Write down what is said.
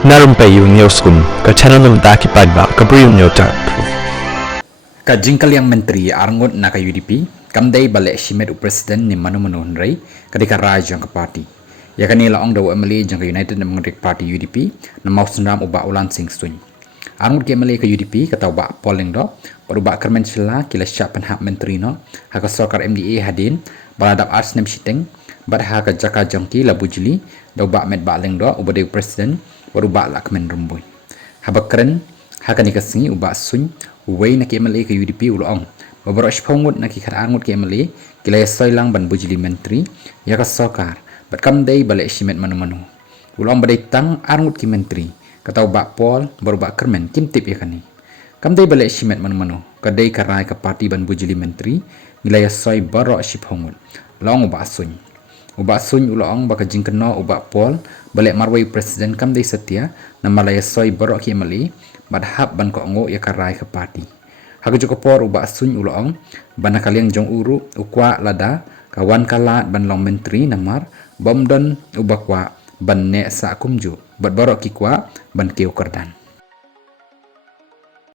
Narumpayu Newskum ke channel ng Daki Padba ke Brium Newtar. Ka jingkal yang menteri arngot na ka UDP kamday balik shimet u presiden ni manu-manu hunray kadika raj yang ka party. Ya kanila ong daw MLA jang ka United Democratic Party UDP na mau senram uba ulan sing stuny. Arngot ke MLA ka UDP kata uba polling do uba kermen sila kila syak penhak menteri no haka sokar MDA hadin baladap ars nem shiteng bad haka jaka jangki labu jili da uba med baleng do uba de presiden uba lak men rumboy. Habak keren haka ni kasingi uba suny Uway na KMLA ke UDP ulong. Beberapa sepuluh na kikat angut KMLA kila soilang ban bujili menteri ya ka sokar. Berkam day balik shimet manu-manu. Ulong badai tang angut ki menteri. Katau bak pol baru bak kermen kim tip ya kani. Kam day balik shimet manu-manu. Kadai karai ke parti ban bujili menteri kila soi barok sepuluh. Long ubak suny. Ubak suny ulong baka jingkeno ubak pol balik marwai presiden kam day setia na malaya soi barok KMLA badhap ban ko ngo ya karai ke parti. Haga joko por ubak suny ulong ban kaliang jong uru ukwa lada kawan kalat ban long menteri namar bomdon ubakwa ban ne sa kumju bad barok ki kwa ban keu kerdan.